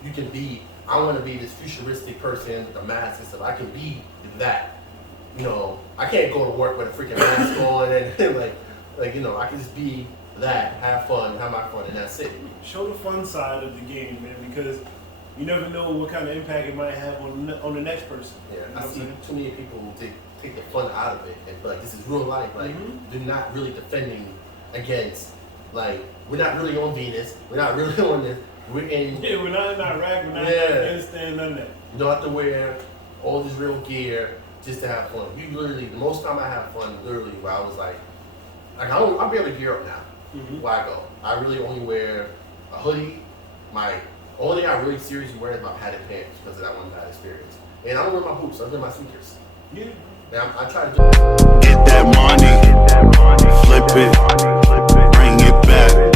You can be, I want to be this futuristic person with a mask and stuff. I can be that. You know, I can't go to work with a freaking mask on and like, you know, I can just be that, have fun, have my fun, and that's it. Show the fun side of the game, man, because you never know what kind of impact it might have on the next person. Yeah, You know I what I'm see saying? too many people who take the fun out of it and be like, this is real life. Like, they're not really defending against, like, we're not really on Venus. We're not really on this. We're in. Yeah, we're not in Iraq. We're not in Yeah. Afghanistan. None of that. You don't have to wear all this real gear just to have fun. You literally, the most time I have fun, literally, where I was like I barely gear up now. Where I go, I really only wear a hoodie. My only thing I really seriously wear is my padded pants because of that one bad experience. And I don't wear my boots. I wear my sneakers. Yeah. And I try to do. Get that money, flip it, bring it back.